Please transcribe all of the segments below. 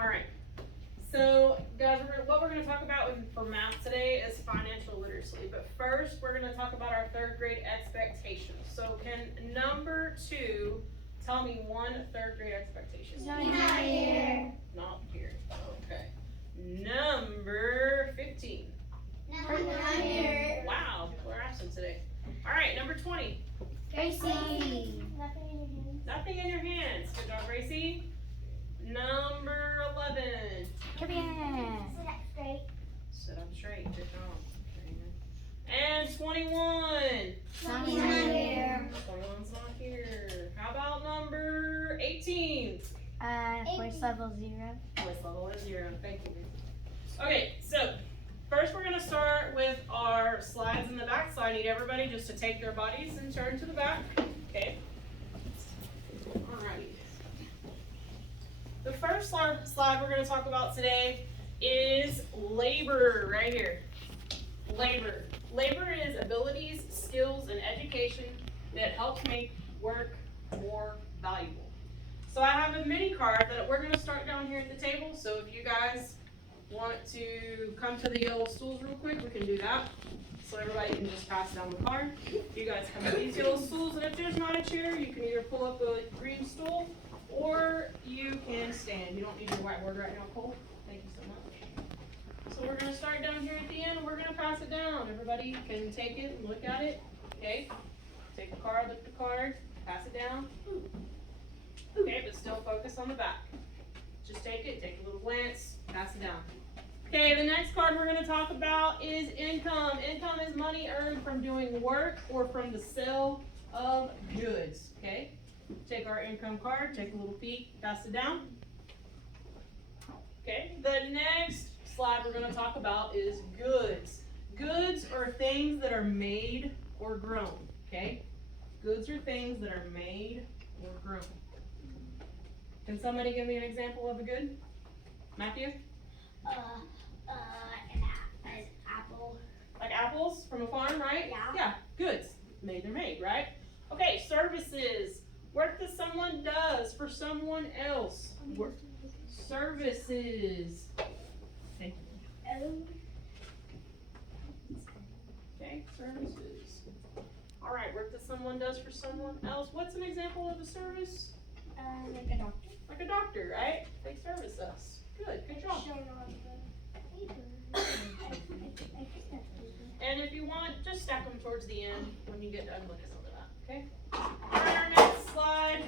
All right. So, guys, what we're going to talk about for math today is financial literacy. But first, we're going to talk about our third grade expectations. So, can number 2 tell me one third grade expectation? Not here. Not here. Okay. Number 15. Not here. Wow, people are absent today. All right, number 20. Gracie. Nothing in your hands. Good job, Gracie. Number 11. Come here. Sit up straight. Good job. And 21. Not here. 21's not here. How about number 18? Voice level 0. Voice level is 0. Thank you. Okay, so first we're going to start with our slides in the back. So I need everybody just to take their bodies and turn to the back. Okay. Alrighty. The first slide we're going to talk about today is labor, right here. Labor. Labor is abilities, skills, and education that helps make work more valuable. So I have a mini card that we're going to start down here at the table. So if you guys want to come to the yellow stools real quick, we can do that. So everybody can just pass down the card. You guys come to these yellow stools, and if there's not a chair, you can either pull up a green stool or you can stand. You don't need your whiteboard right now, Cole. Thank you so much. So we're going to start down here at the end, and we're going to pass it down. Everybody can take it and look at it. Okay? Take the card, look at the card, pass it down. Okay, but still focus on the back. Just take it, take a little glance, pass it down. Okay, the next card we're going to talk about is income. Income is money earned from doing work or from the sale of goods. Okay? Take our income card, take a little peek, pass it down. Okay, the next slide we're going to talk about is goods. Goods are things that are made or grown. Okay? Goods are things that are made or grown. Can somebody give me an example of a good? Matthew? An apple. Like apples from a farm, right? Yeah. Yeah, goods. Made, they're made, right? Okay, services. Work that someone does for someone else. Work. Services. Thank you. Okay, services. All right, work that someone does for someone else. What's an example of a service? Like a doctor. Like a doctor, right? They service us. Good job. And if you want, just stack them towards the end when you get done looking over that, okay? Alright, our next slide.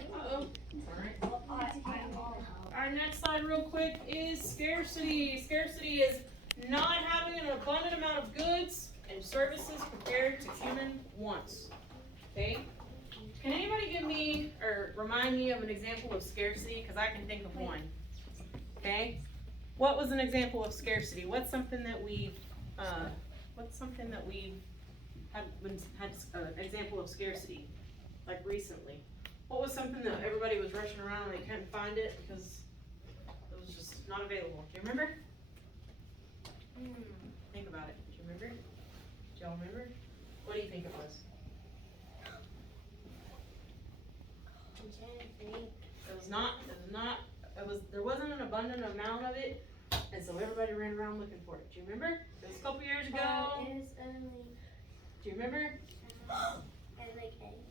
Our next slide real quick is scarcity. Scarcity is not having an abundant amount of goods and services compared to human wants. Okay? Can anybody give me or remind me of an example of scarcity? Because I can think of one. Okay? What was an example of scarcity? What's something that we've had an example of scarcity, like recently? What was something that everybody was rushing around and they couldn't find it because it was just not available? Do you remember? Think about it. Do you remember? Do y'all remember? What do you think it was? There wasn't an abundant amount of it, and so everybody ran around looking for it. Do you remember? It was a couple years ago. Do you remember? Like eggs.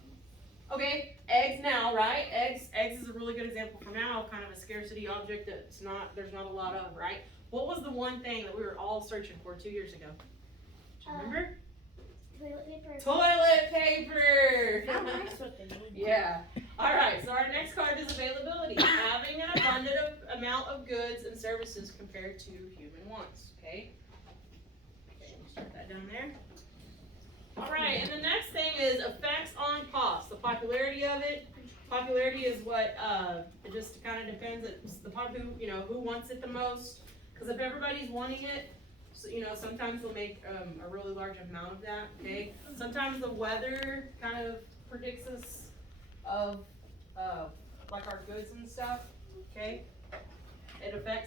Okay, eggs now, right? Eggs is a really good example for now, kind of a scarcity object there's not a lot of, right? What was the one thing that we were all searching for 2 years ago? Do you remember? Toilet paper. Toilet paper! That's what they need. Yeah. All right, so our next card is availability. Having an abundant amount of goods and services compared to human wants, okay? Okay, we'll start that down there. All right, and the next thing is effects on cost, the popularity of it. Popularity is what, it just kind of depends. It's the who wants it the most. Because if everybody's wanting it, so, sometimes they'll make a really large amount of that, okay? Sometimes the weather kind of predicts us of like our goods and stuff, okay?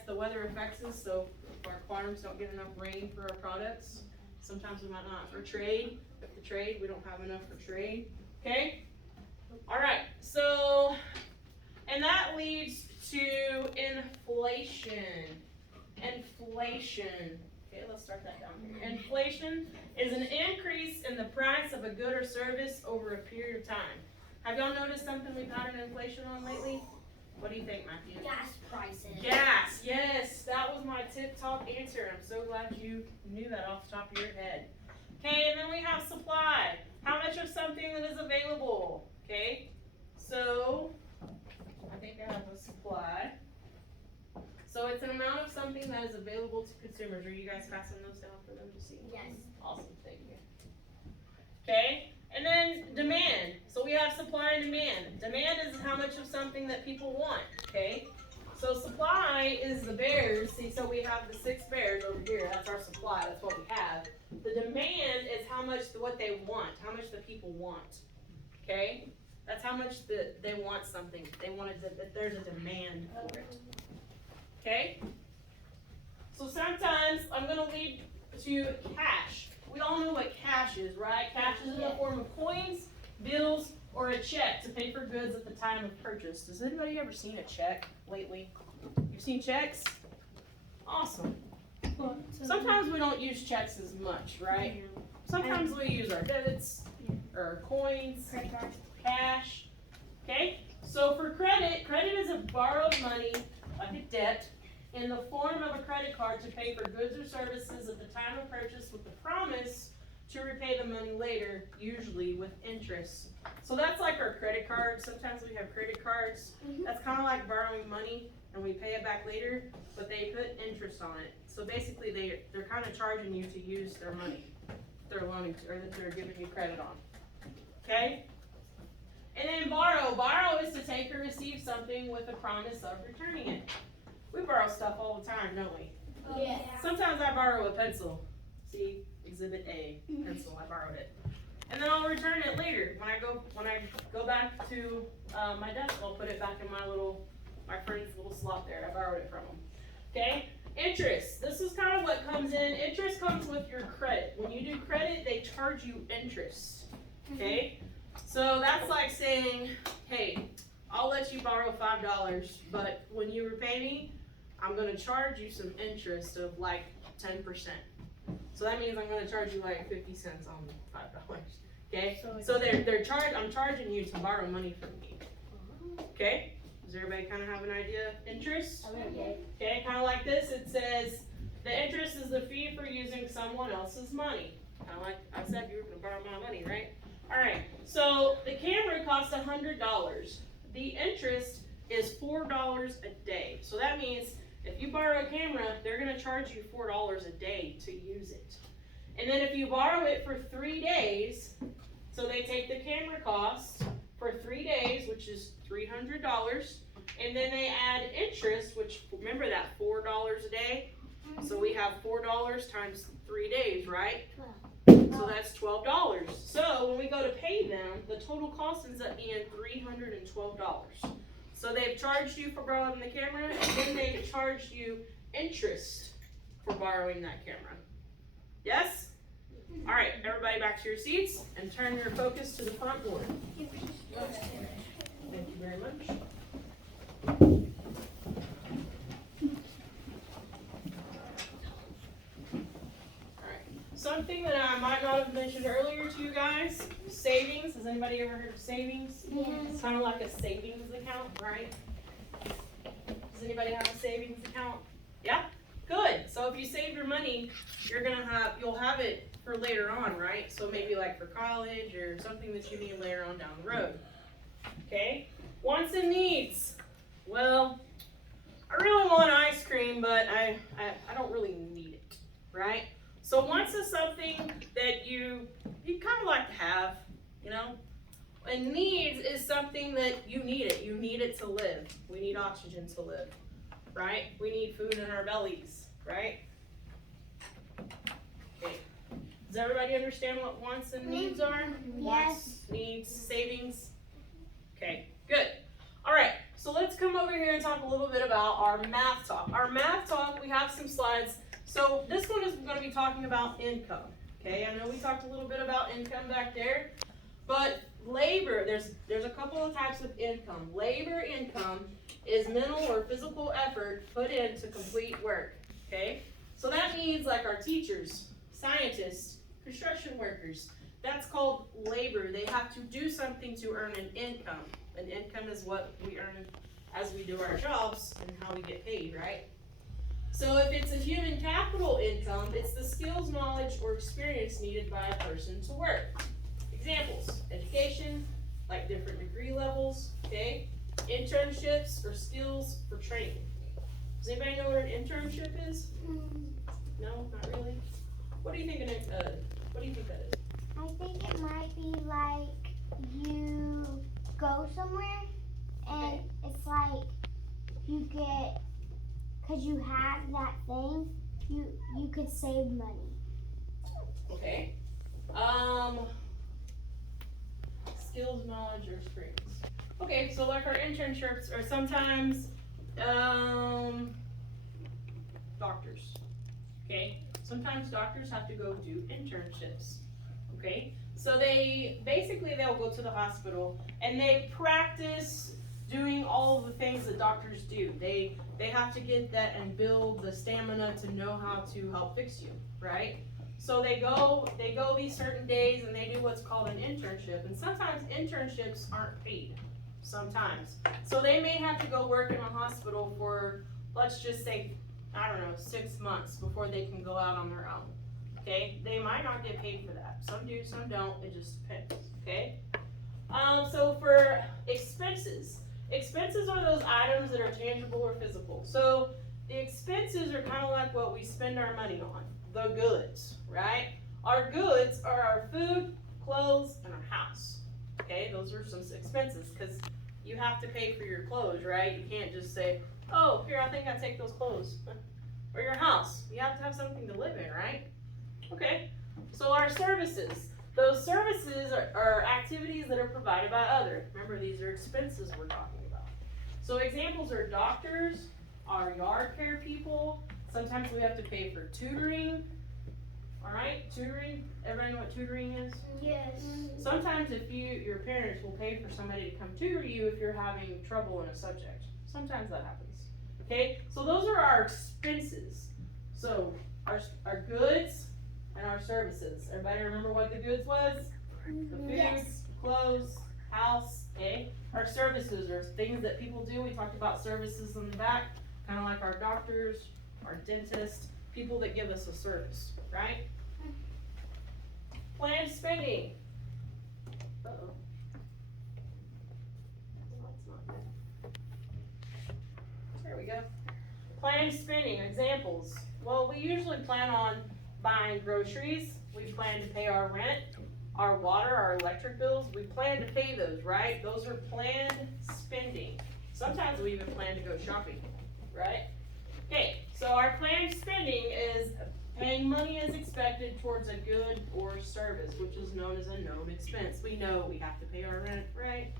The weather affects us, so if our farms don't get enough rain for our products, sometimes we might not. For trade, we don't have enough for trade, okay? All right, so, and that leads to inflation. inflation. Inflation. Okay, let's start that down here. Inflation is an increase in the price of a good or service over a period of time. Have y'all noticed something we've had an inflation on lately? What do you think, Matthew? Gas prices. Gas, yes, that was my tip-top answer. I'm so glad you knew that off the top of your head. Okay, and then we have supply. How much of something that is available? Okay, so I think I have a supply. So it's an amount of something that is available to consumers. Are you guys passing those down for them to see? Yes. Awesome, thank you. Okay, and then demand. So we have supply and demand. Demand is how much of something that people want, okay? So supply is the bears. See, so we have the 6 bears over here. That's our supply, that's what we have. The demand is how much, what they want, how much the people want, okay? That's how much they want something. They want it, that there's a demand for it. Okay? So sometimes I'm going to lead to cash. We all know what cash is, right? Cash is in the form of coins, bills, or a check to pay for goods at the time of purchase. Has anybody ever seen a check lately? You've seen checks? Awesome. Sometimes we don't use checks as much, right? Sometimes we use our debits, or coins, cash. Okay? So for credit, credit is a borrowed money, like a debt, in the form of a credit card to pay for goods or services at the time of purchase with the promise to repay the money later, usually with interest. So that's like our credit card. Sometimes we have credit cards. That's kind of like borrowing money and we pay it back later, but they put interest on it. So basically they're kind of charging you to use their money they're loaning to, or that they're giving you credit on. Okay? And then borrow. Borrow is to take or receive something with a promise of returning it. We borrow stuff all the time, don't we? Yeah. Sometimes I borrow a pencil. See, Exhibit A, pencil, I borrowed it. And then I'll return it later. When I go back to my desk, I'll put it back in my friend's little slot there. I borrowed it from him. Okay? Interest. This is kind of what comes in. Interest comes with your credit. When you do credit, they charge you interest. Okay? So that's like saying, hey, I'll let you borrow $5, but when you repay me, I'm going to charge you some interest of like 10%. So that means I'm going to charge you like 50 cents on $5. Okay? So I'm charging you to borrow money from me. Okay? Does everybody kind of have an idea of interest? Okay, kind of like this. It says the interest is the fee for using someone else's money. Kind of like I said, you were going to borrow my money, right? All right. So the camera costs $100. The interest is $4 a day. So that means if you borrow a camera, they're going to charge you $4 a day to use it. And then if you borrow it for 3 days, so they take the camera cost for 3 days, which is $300, and then they add interest, which remember that $4 a day? So we have $4 times 3 days, right? So that's $12. So when we go to pay them, the total cost ends up being $312. So they've charged you for borrowing the camera, and then they charged you interest for borrowing that camera. Yes? All right, everybody back to your seats and turn your focus to the front door. Thank you very much. Something that I might not have mentioned earlier to you guys, savings. Has anybody ever heard of savings? Yes. It's kind of like a savings account, right? Does anybody have a savings account? Yeah? Good. So if you save your money, you'll have it for later on, right? So maybe like for college or something that you need later on down the road. Okay? Wants and needs. Well, I really want ice cream, but I don't really need it, right? So wants is something that you kind of like to have, you know? And needs is something that you need it. You need it to live. We need oxygen to live, right? We need food in our bellies, right? Okay. Does everybody understand what wants and needs are? Wants, needs, savings. Okay, good. All right, so let's come over here and talk a little bit about our math talk. Our math talk, we have some slides. So this one is going to be talking about income. Okay, I know we talked a little bit about income back there, but labor, there's a couple of types of income. Labor income is mental or physical effort put in to complete work, okay? So that means like our teachers, scientists, construction workers, that's called labor. They have to do something to earn an income. An income is what we earn as we do our jobs and how we get paid, right? So if it's a human capital income, it's the skills, knowledge, or experience needed by a person to work. Examples, education, like different degree levels, okay? Internships or skills for training. Does anybody know what an internship is? No, not really. What do you think that is? I think it might be like you go somewhere and it's like you get, cause you have that thing, you could save money. Okay. Skills, knowledge, or experience. Okay, so like our internships are sometimes doctors. Okay, sometimes doctors have to go do internships. Okay, so they'll go to the hospital and they practice doing all of the things that doctors do. They have to get that and build the stamina to know how to help fix you, right? So they go these certain days and they do what's called an internship. And sometimes internships aren't paid. Sometimes. So they may have to go work in a hospital for, let's just say, I don't know, 6 months before they can go out on their own. Okay? They might not get paid for that. Some do, some don't. It just depends. Okay? So for expenses are those items that are tangible or physical. So the expenses are kind of like what we spend our money on. The goods, right? Our goods are our food, clothes, and our house. Okay, those are some expenses because you have to pay for your clothes, right? You can't just say, oh, here, I think I take those clothes. Or your house. You have to have something to live in, right? Okay, so our services. Those services are activities that are provided by others. Remember, these are expenses we're talking about. So examples are doctors, our yard care people. Sometimes we have to pay for tutoring. All right, tutoring. Everybody know what tutoring is? Yes. Sometimes your parents will pay for somebody to come tutor you if you're having trouble in a subject. Sometimes that happens. Okay, so those are our expenses. So our goods and our services. Everybody remember what the goods was? The food, Yes. clothes, house, okay? Our services are things that people do. We talked about services in the back, kind of like our doctors, our dentists, people that give us a service, right? Planned spending. Uh-oh. That's not good. There we go. Planned spending, examples. Well, we usually plan on buying groceries. We plan to pay our rent, our water, our electric bills. We plan to pay those, right? Those are planned spending. Sometimes we even plan to go shopping, right? Okay, so our planned spending is paying money as expected towards a good or service, which is known as a known expense. We know we have to pay our rent, right?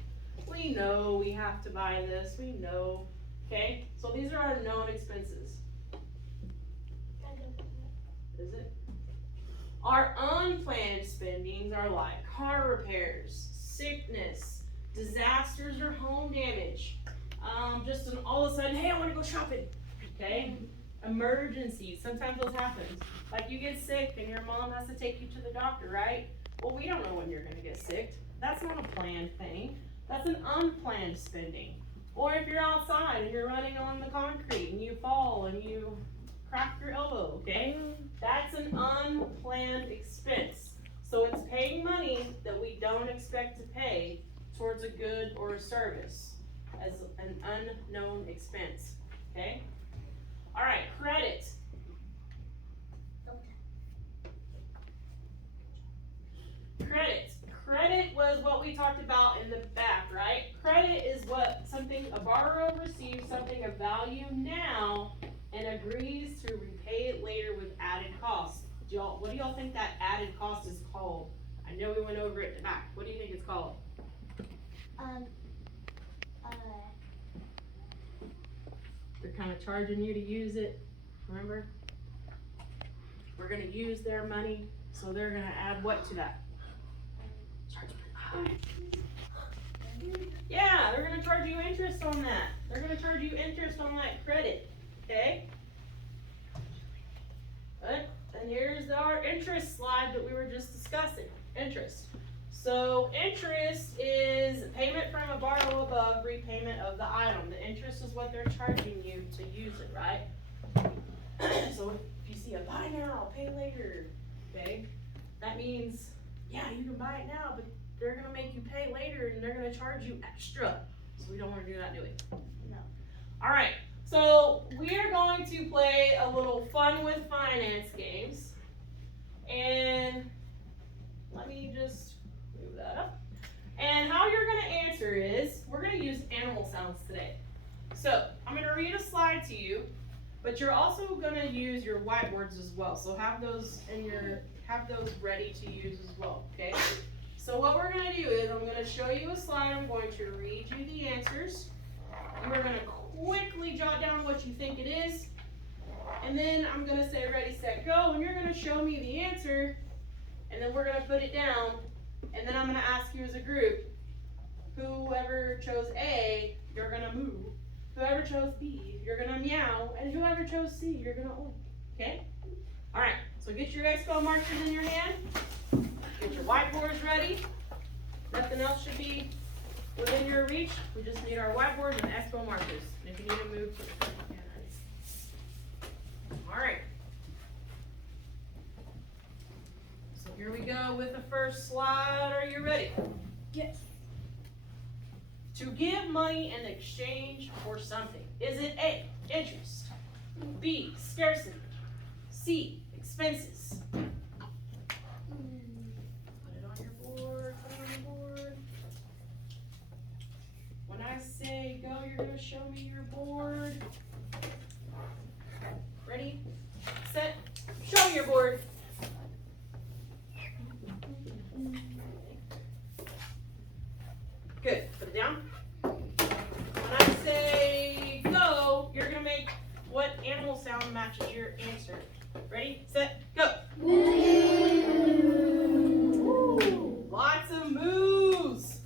We know we have to buy this, we know, okay? So these are our known expenses. Is it? Our unplanned spendings are like car repairs, sickness, disasters or home damage. Just an all of a sudden, hey, I want to go shopping. Okay? Emergencies. Sometimes those happen. Like you get sick and your mom has to take you to the doctor, right? Well, we don't know when you're going to get sick. That's not a planned thing. That's an unplanned spending. Or if you're outside and you're running on the concrete and you fall and you crack your elbow, okay? That's an unplanned expense. So it's paying money that we don't expect to pay towards a good or a service as an unknown expense, okay? All right, credit. Credit was what we talked about in the back, right? Credit is what a borrower receives something of value now and agrees to repay it later with added costs. What do y'all think that added cost is called? I know we went over it in the back. What do you think it's called? They're kind of charging you to use it, remember? We're gonna use their money, so they're gonna add what to that? Yeah, they're going to charge you interest on that. They're going to charge you interest on that credit. Okay? But, and here's our interest slide that we were just discussing. Interest. So interest is payment from a borrow above repayment of the item. The interest is what they're charging you to use it, right? So if you see a buy now, pay later, okay? That means, yeah, you can buy it now, but they're gonna make you pay later and they're gonna charge you extra. So we don't wanna do that, do we? No. All right, so we are going to play a little fun with finance games. And let me just move that up. And how you're gonna answer is, we're gonna use animal sounds today. So I'm gonna read a slide to you, but you're also gonna use your whiteboards as well. So have those ready to use as well, okay? So what we're gonna do is, I'm gonna show you a slide, I'm going to read you the answers. You're gonna quickly jot down what you think it is, and then I'm gonna say ready, set, go, and you're gonna show me the answer, and then we're gonna put it down, and then I'm gonna ask you as a group, whoever chose A, you're gonna move. Whoever chose B, you're gonna meow, and whoever chose C, you're gonna oink, okay? All right, so get your expo markers in your hand, get your whiteboards ready. Nothing else should be within your reach. We just need our whiteboards and expo markers. And if you need to move, put your hand ready. All right. So here we go with the first slide. Are you ready? Yes. To give money in exchange for something. Is it A, interest, B, scarcity, C, expenses? Put it on your board, put it on your board. When I say go, you're gonna show me your board. Ready, set, show me your board. Good, put it down. When I say go, you're gonna make what animal sound matches your answer. Ready, set, go. Woo. Lots of moves.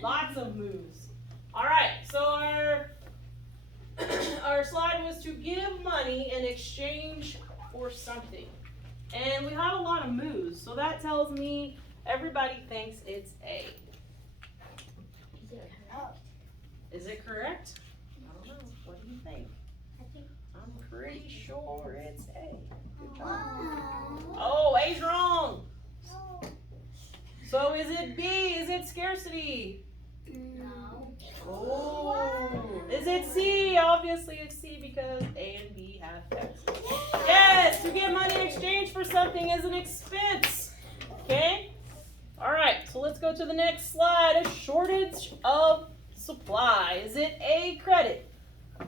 Lots of moves. All right, so our slide was to give money in exchange for something. And we had a lot of moves, so that tells me everybody thinks it's A. Is it correct? I don't know. What do you think? I'm pretty sure it's A. Good job. Oh, A's wrong. So is it B? Is it scarcity? No. Oh. Is it C? Obviously it's C because A and B have X. Yes, to get money in exchange for something is an expense. Okay? All right, so let's go to the next slide. A shortage of supply. Is it A, credit,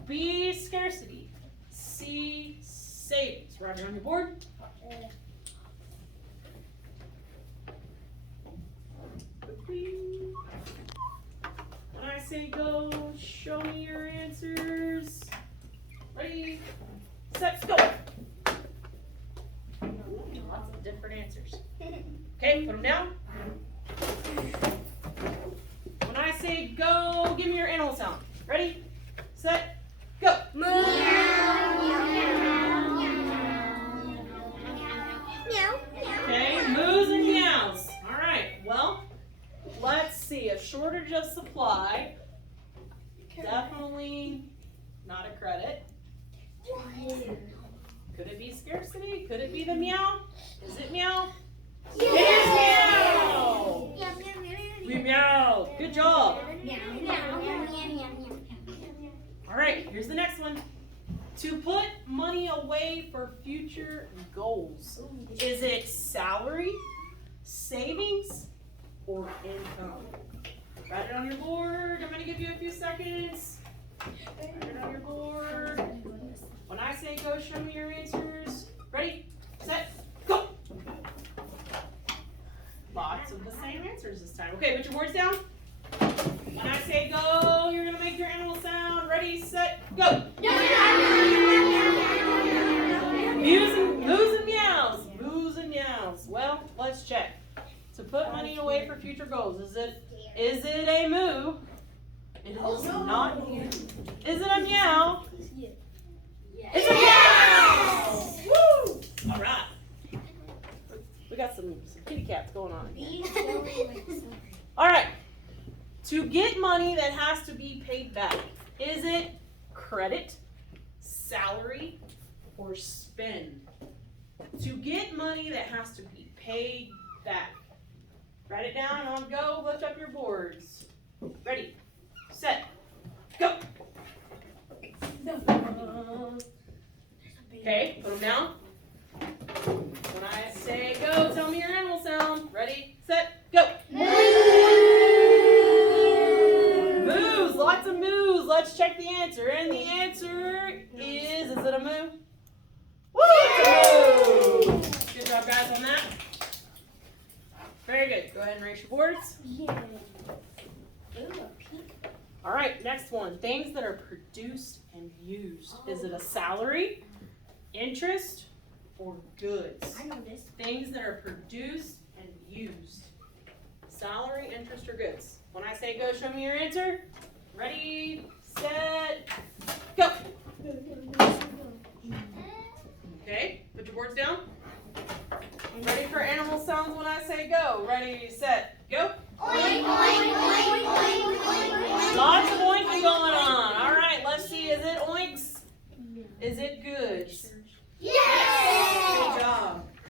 B, scarcity, C, savings? Write it on your board. When I say go, show me your answers. Ready, set, go. Lots of different answers. Okay, put them down. When I say go, give me your animal sound. Ready, set, go. Okay, moos and meows. All right, well, let's see. A shortage of supply. Definitely not a credit. Could it be scarcity? Could it be the meow? Is it meow? It is meow! We meow. Good job. All right, here's the next one. To put money away for future goals. Is it salary, savings, or income? Write it on your board. I'm going to give you a few seconds. Write it on your board. When I say go, show me your answers. Ready, set, go. Lots of the same answers this time. Okay, put your boards down. When I say go, you're going to make your animal sound. Ready, set, go. Moos and meows. Moos and meows. Well, let's check. To put money away for future goals. Is it Is it a moo? It is not. Is it a meow? It's a meow! Woo! All right. We got some kitty cats going on here. All right. To get money that has to be paid back, is it credit, salary, or spend? To get money that has to be paid back. Write it down and on go. Lift up your boards. Ready, set, go. Okay, put them down. When I say go, tell me your animal sound. Ready, set, go. Moos, lots of moos. Let's check the answer. And the answer is it a moo? Woo, it's a moo. Good job, guys, on that. Very good. Go ahead and raise your boards. All right, next one. Things that are produced and used. Is it a salary, interest, or goods? I know this. Things that are produced and used. Salary, interest, or goods. When I say go, show me your answer. Ready, set, go. Okay, put your boards down. Ready for animal sounds when I say go. Ready, set, go. Oink, oink, oink.